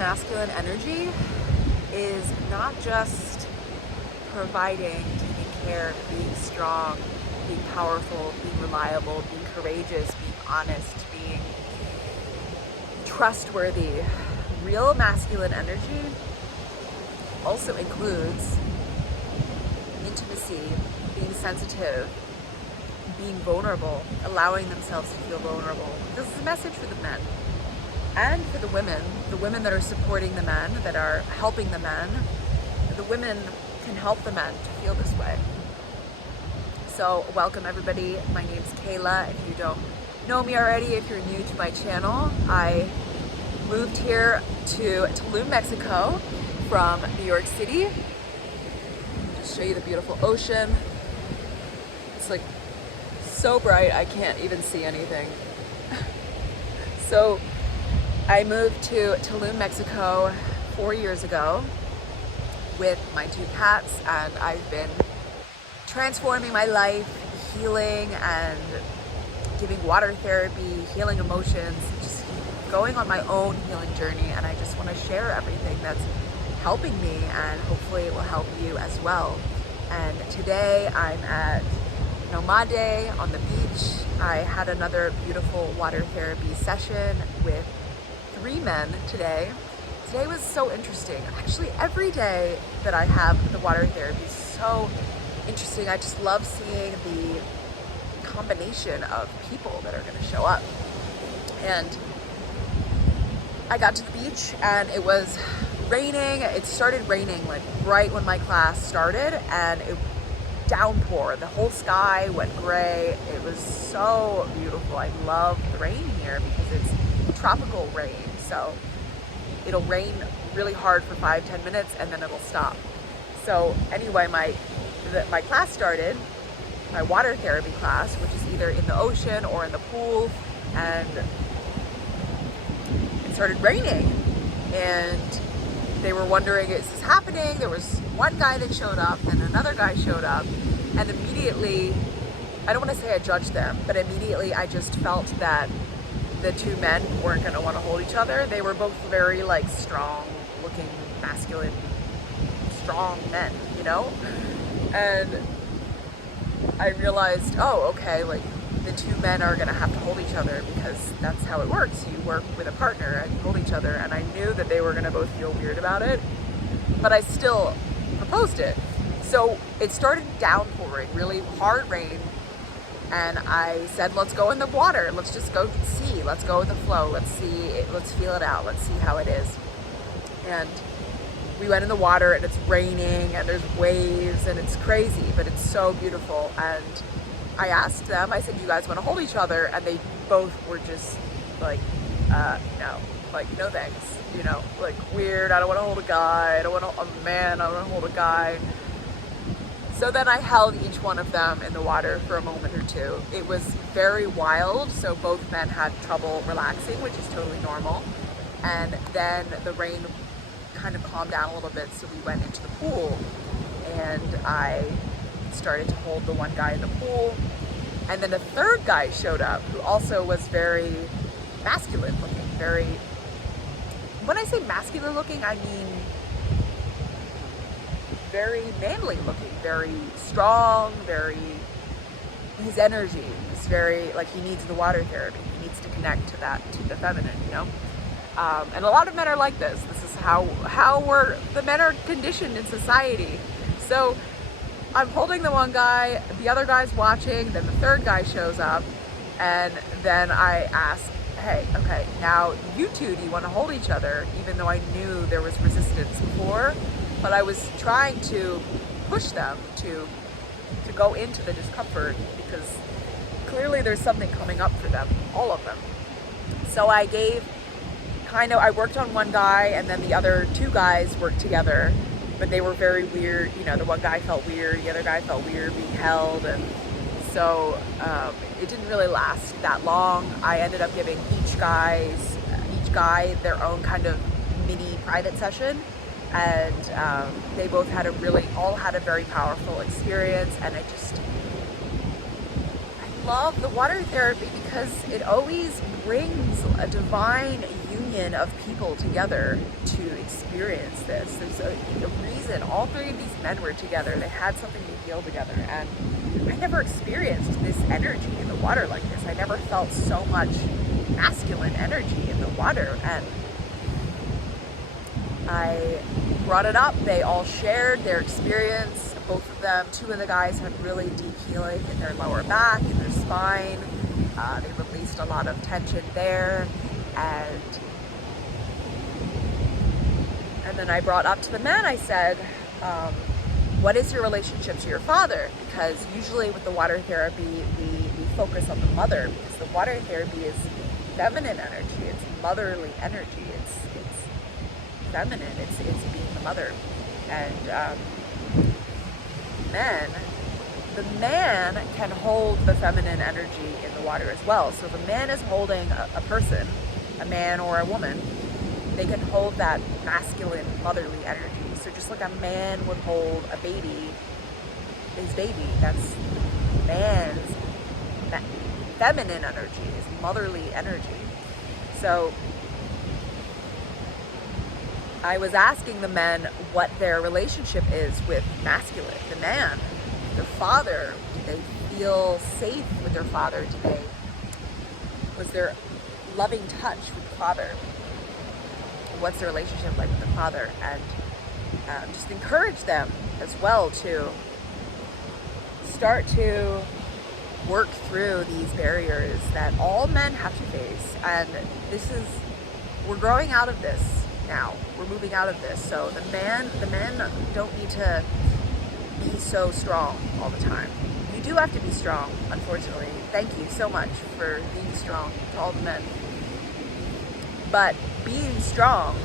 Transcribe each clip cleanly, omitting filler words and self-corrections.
masculine energy is not just providing, taking care, being strong, being powerful, being reliable, being courageous, being honest, being trustworthy. Real masculine energy also includes intimacy, being sensitive, being vulnerable, allowing themselves to feel vulnerable. This is a message for the men and for the women that are supporting the men, that are helping the men. The women can help the men to feel this way. So welcome everybody. My name's Kayla. If you don't know me already, if you're new to my channel, I moved here to Tulum, Mexico from New York City. Just show you the beautiful ocean. It's like so bright I can't even see anything. So I moved to Tulum, Mexico 4 years ago with my 2 cats, and I've been transforming my life, healing and giving water therapy, healing emotions, just going on my own healing journey. And I just want to share everything that's helping me, and hopefully it will help you as well. And today I'm at Nomâde on the beach. I had another beautiful water therapy session with 3 men today. Today was so interesting. Actually, every day that I have the water therapy is so interesting. I just love seeing the combination of people that are going to show up. And I got to the beach and it was raining. It started raining like right when my class started, and it downpour. The whole sky went gray. It was so beautiful. I love the rain here because it's tropical rain. So it'll rain really hard for 5-10 minutes and then it'll stop. So anyway, my class started, my water therapy class, which is either in the ocean or in the pool, and it started raining. And they were wondering, is this happening? There was one guy that showed up, then another guy showed up, and immediately, I don't want to say I judged them, but immediately I just felt that the 2 men weren't going to want to hold each other. They were both very like strong looking, masculine, strong men, you know? And I realized, oh, okay, like the 2 men are going to have to hold each other because that's how it works. You work with a partner and you hold each other. And I knew that they were going to both feel weird about it, but I still proposed it. So it started downpouring, really hard rain. And I said, let's go in the water. Let's just go see. Let's go with the flow. Let's see it. Let's feel it out. Let's see how it is. And we went in the water, and it's raining and there's waves and it's crazy, but it's so beautiful. And I asked them, I said, you guys want to hold each other? And they both were just like, no, like, no thanks, you know, like weird. I don't want to hold a guy. I don't want a man. I don't want to hold a guy. So then I held each one of them in the water for a moment or two. It was very wild, so both men had trouble relaxing, which is totally normal. And then the rain kind of calmed down a little bit, so we went into the pool, and I started to hold the one guy in the pool. And then the 3rd guy showed up, who also was very masculine looking, when I say masculine looking, I mean very manly looking, very strong, his energy is very, like, he needs the water therapy. He needs to connect to the feminine, you know? And a lot of men are like this. This is how the men are conditioned in society. So I'm holding the one guy, the other guy's watching, then the 3rd guy shows up, and then I ask, hey, okay, now you 2, do you want to hold each other? Even though I knew there was resistance before, but I was trying to push them to go into the discomfort, because clearly there's something coming up for them, all of them. So I worked on one guy, and then the other 2 guys worked together, but they were very weird. You know, the one guy felt weird, the other guy felt weird being held, and so it didn't really last that long. I ended up giving each guy their own kind of mini private session, and they both had all had a very powerful experience. And I love the water therapy because it always brings a divine union union of people together to experience this. There's a reason all three of these men were together. They had something to heal together, and I never experienced this energy in the water like this. I never felt so much masculine energy in the water, and I brought it up. They all shared their experience. Both of them, two of the guys had really deep healing in their lower back, in their spine. They released a lot of tension there, and then I brought up to the men, I said, what is your relationship to your father? Because usually with the water therapy, we focus on the mother, because the water therapy is feminine energy, it's motherly energy, it's feminine, it's being the mother. And the man can hold the feminine energy in the water as well. So if a man is holding a person, a man or a woman, they can hold that masculine, motherly energy. So just like a man would hold a baby, his baby, that's man's feminine energy, his motherly energy. So I was asking the men what their relationship is with masculine, the man, their father. Do they feel safe with their father? Was there loving touch with the father? What's their relationship like with the father? And just encourage them as well to start to work through these barriers that all men have to face. And we're growing out of this now. We're moving out of this. So the men don't need to be so strong all the time. You do have to be strong, unfortunately. Thank you so much for being strong to all the men. But being strong,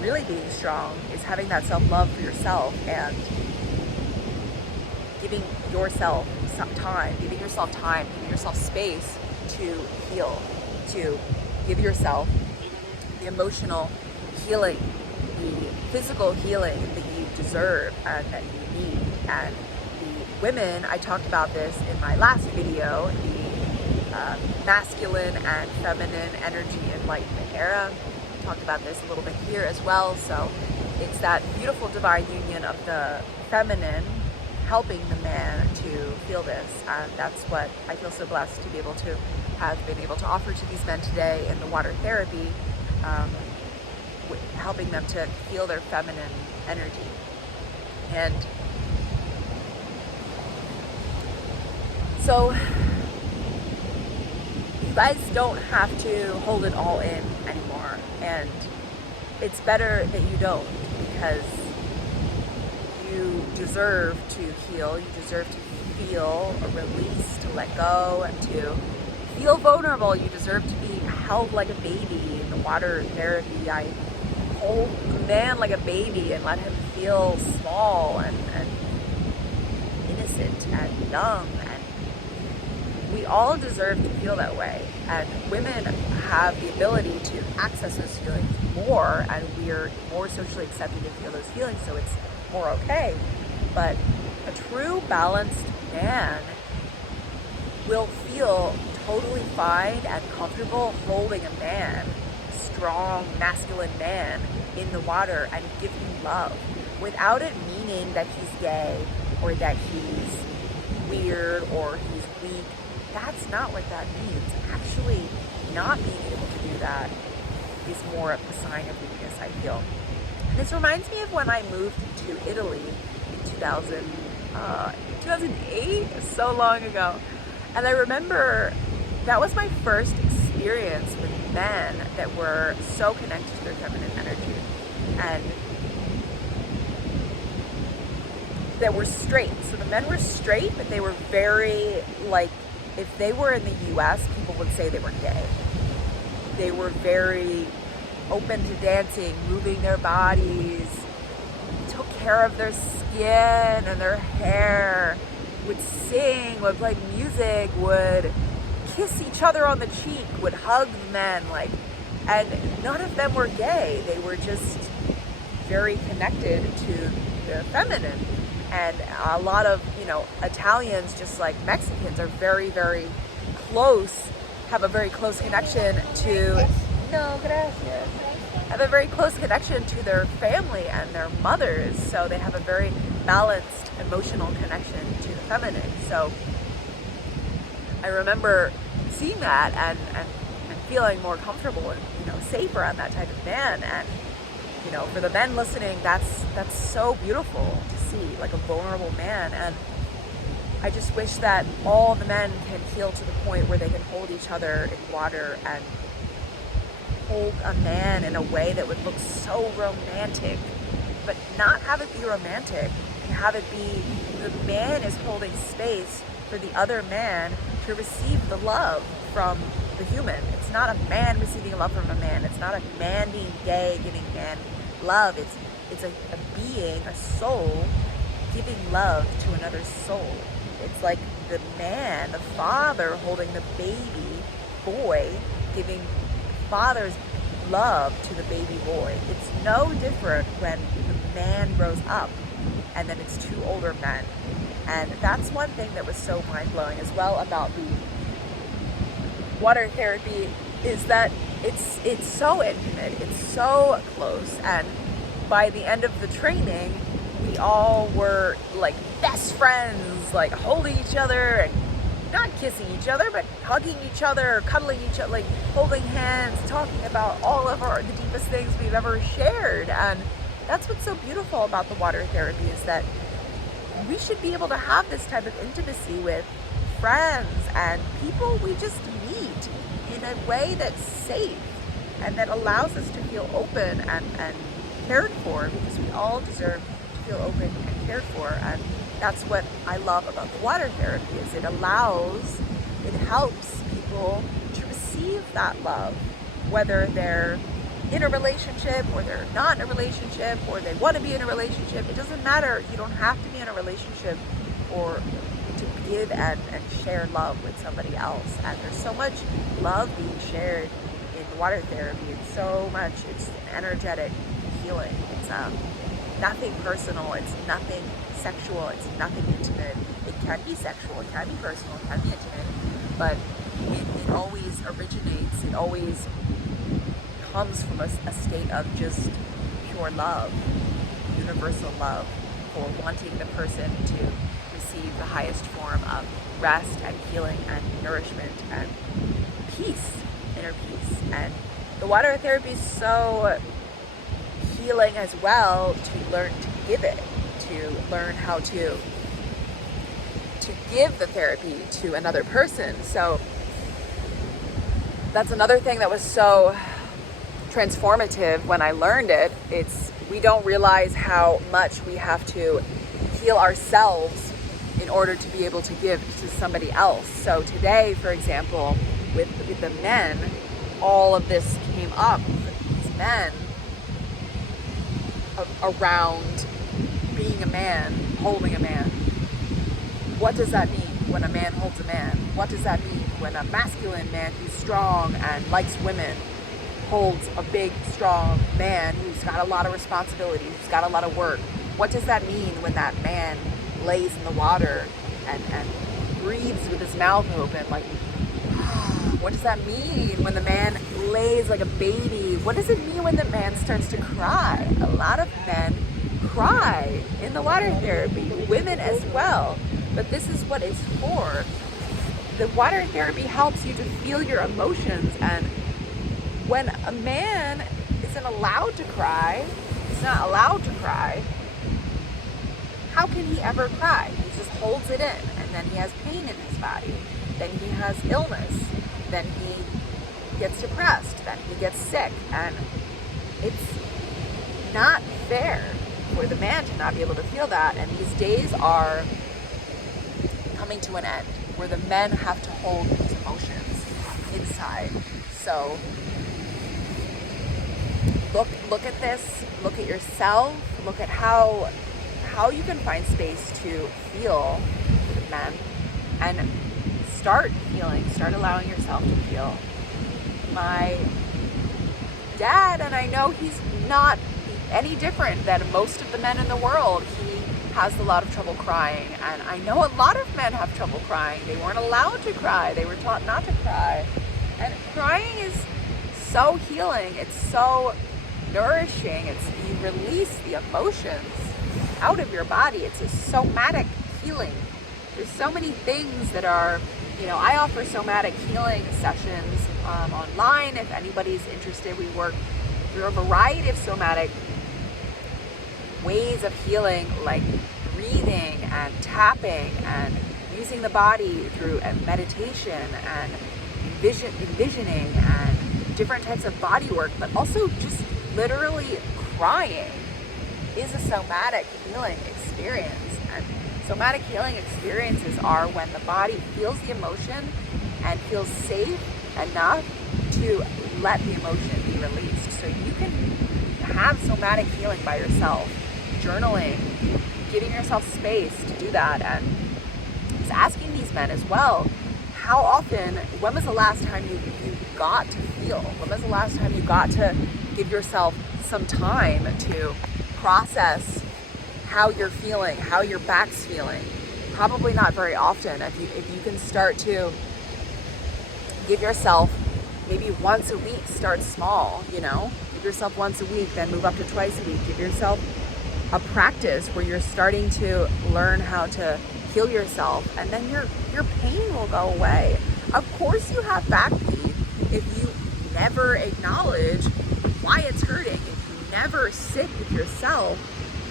really being strong, is having that self-love for yourself and giving yourself time, giving yourself space to heal, to give yourself the emotional healing, the physical healing that you deserve and that you need. And the women, I talked about this in my last video, the masculine and feminine energy enlightenment era. I talked about this a little bit here as well. So it's that beautiful divine union of the feminine helping the man to feel this. And that's what I feel so blessed to be able to have been able to offer to these men today in the water therapy, helping them to feel their feminine energy. And so you guys don't have to hold it all in anymore, and it's better that you don't, because you deserve to heal, you deserve to feel a release, to let go, and to feel vulnerable. You deserve to be held like a baby in the water therapy. I hold a man like a baby and let him feel small and innocent and young, and we all deserve to feel that way. And women have the ability to access those feelings more, and we're more socially accepted to feel those feelings, so it's more okay. But a true balanced man will feel totally fine and comfortable holding a man, a strong masculine man, in the water and give him love without it meaning that he's gay or that he's weird or he's weak. That's not what that means. Actually, not being able to do that is more of a sign of weakness, I feel. And this reminds me of when I moved to Italy in 2008, so long ago. And I remember that was my first experience with men that were so connected to their feminine energy and that were straight. So the men were straight, but they were very, like, if they were in the US, people would say they were gay. They were very open to dancing, moving their bodies, took care of their skin and their hair, would sing, would play music, would kiss each other on the cheek, would hug men, like, and none of them were gay. They were just very connected to their feminine. And a lot of, Italians, just like Mexicans, are very, very close, have a very close connection to, no, gracias. have a very close connection to their family and their mothers. So they have a very balanced emotional connection to the feminine. So I remember seeing that and feeling more comfortable and, safe around that type of man. And, for the men listening, that's so beautiful to see, like a vulnerable man. And I just wish that all the men can heal to the point where they can hold each other in water and hold a man in a way that would look so romantic, but not have it be romantic, and have it be the man is holding space for the other man to receive the love from the human. It's not a man receiving love from a man. It's not a man being gay giving man love. It's a being, a soul, giving love to another soul. It's like the man, the father, holding the baby boy, giving father's love to the baby boy. It's no different when the man grows up and then it's two older men. And that's one thing that was so mind-blowing as well about the water therapy, is that it's so intimate, it's so close, and by the end of the training, we all were like best friends, like holding each other and not kissing each other, but hugging each other, cuddling each other, like holding hands, talking about all of the deepest things we've ever shared. And that's what's so beautiful about the water therapy, is that we should be able to have this type of intimacy with friends and people we just meet in a way that's safe and that allows us to feel open and cared for, because we all deserve to feel open and cared for. And that's what I love about the water therapy, is it helps people to receive that love, whether they're in a relationship or they're not in a relationship or they want to be in a relationship. It doesn't matter. You don't have to be in a relationship or to give and share love with somebody else. And there's so much love being shared in water therapy. It's so much, it's energetic healing. It's nothing personal. It's nothing sexual. It's nothing intimate. It can be sexual. It can be personal. It can be intimate. But it always originates. It always comes from a state of just pure love, universal love, for wanting the person to receive the highest form of rest and healing and nourishment and peace, inner peace. And the water therapy is so healing as well, to learn to give it, to learn how to give the therapy to another person. So that's another thing that was so transformative when I learned it. We don't realize how much we have to heal ourselves in order to be able to give to somebody else. So today, for example, with the men, all of this came up with these men around being a man, holding a man. What does that mean when a man holds a man? What does that mean when a masculine man who's strong and likes women holds a big, strong man who's got a lot of responsibility, who's got a lot of work? What does that mean when that man lays in the water and breathes with his mouth open? Like, what does that mean when the man lays like a baby? What does it mean when the man starts to cry? A lot of men cry in the water therapy, women as well. But this is what it's for. The water therapy helps you to feel your emotions, and when a man isn't allowed to cry, he's not allowed to cry, how can he ever cry? He just holds it in, and then he has pain in his body, then he has illness, then he gets depressed, then he gets sick, and it's not fair for the man to not be able to feel that. And these days are coming to an end where the men have to hold these emotions inside. So look at this, look at yourself, look at how you can find space to feel with men, and start feeling, start allowing yourself to feel. My dad, and I know he's not any different than most of the men in the world, he has a lot of trouble crying, and I know a lot of men have trouble crying. They weren't allowed to cry, they were taught not to cry, and crying is so healing. It's so nourishing. You release the emotions out of your body. It's a somatic healing. There's so many things that are, I offer somatic healing sessions online. If anybody's interested, we work through a variety of somatic ways of healing, like breathing and tapping and using the body through meditation and envisioning and different types of body work, but also just literally crying is a somatic healing experience. And somatic healing experiences are when the body feels the emotion and feels safe enough to let the emotion be released. So you can have somatic healing by yourself, journaling, giving yourself space to do that. And I was asking these men as well, how often, when was the last time you got to feel? When was the last time you got to give yourself some time to process how you're feeling, how your back's feeling? Probably not very often. If you can start to give yourself maybe once a week, start small, give yourself once a week, then move up to twice a week. Give yourself a practice where you're starting to learn how to heal yourself, and then your pain will go away. Of course you have back pain if you never acknowledge why it's hurting, if you never sit with yourself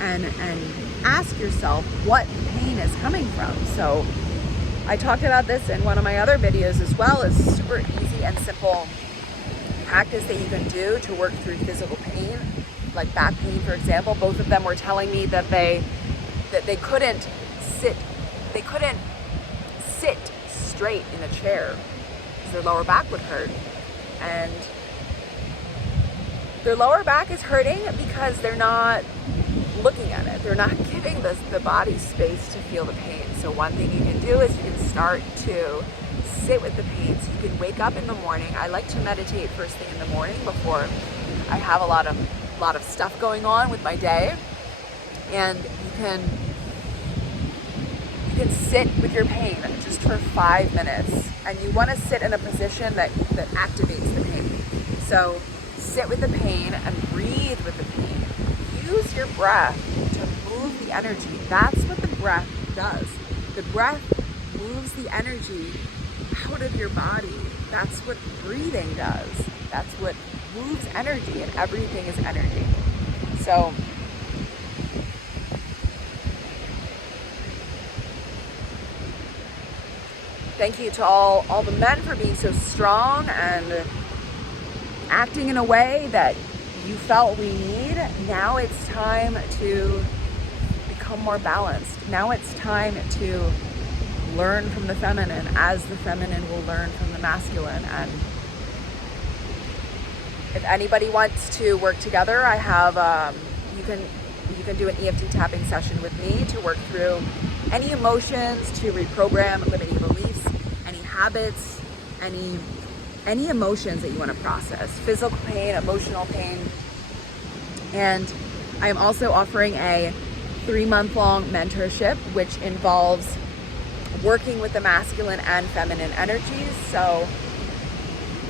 and ask yourself what the pain is coming from. So I talked about this in one of my other videos as well. It's a super easy and simple practice that you can do to work through physical pain, like back pain, for example. Both of them were telling me that they couldn't sit straight in a chair because their lower back would hurt. And their lower back is hurting because they're not looking at it. They're not giving the body space to feel the pain. So one thing you can do is you can start to sit with the pain. So you can wake up in the morning. I like to meditate first thing in the morning before I have a lot of stuff going on with my day. And you can sit with your pain just for 5 minutes. And you want to sit in a position that activates the pain. So sit with the pain and breathe with the pain. Use your breath to move the energy. That's what the breath does. The breath moves the energy out of your body. That's what breathing does. That's what moves energy, and everything is energy. So thank you to all the men for being so strong and acting in a way that you felt we need. Now it's time to become more balanced. Now it's time to learn from the feminine as the feminine will learn from the masculine. And if anybody wants to work together, I have you can do an EFT tapping session with me to work through any emotions, to reprogram limiting beliefs, any habits, any emotions that you want to process, physical pain, emotional pain. And I am also offering a 3-month-long mentorship, which involves working with the masculine and feminine energies. So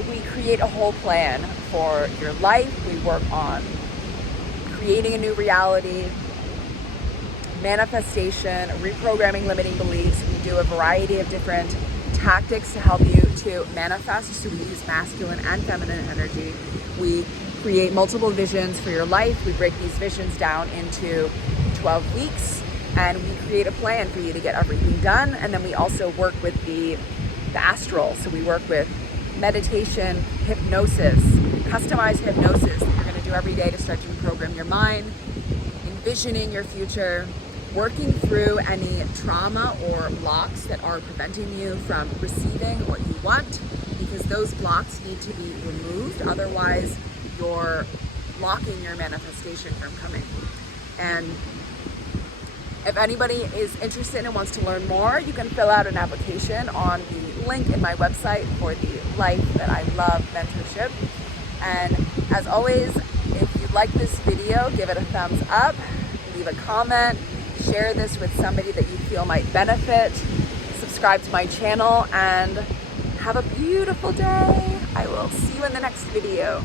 we create a whole plan for your life. We work on creating a new reality, manifestation, reprogramming limiting beliefs. We do a variety of different tactics to help you to manifest. So we use masculine and feminine energy. We create multiple visions for your life. We break these visions down into 12 weeks, and we create a plan for you to get everything done. And then we also work with the astral. So we work with meditation, hypnosis, customized hypnosis that you're going to do every day to start to reprogram your mind, envisioning your future, working through any trauma or blocks that are preventing you from receiving what you want, because those blocks need to be removed. Otherwise, you're blocking your manifestation from coming. And if anybody is interested and wants to learn more, you can fill out an application on the link in my website for the Life That I Love mentorship. And as always, if you like this video, give it a thumbs up, leave a comment, share this with somebody that you feel might benefit, subscribe to my channel, and have a beautiful day. I will see you in the next video.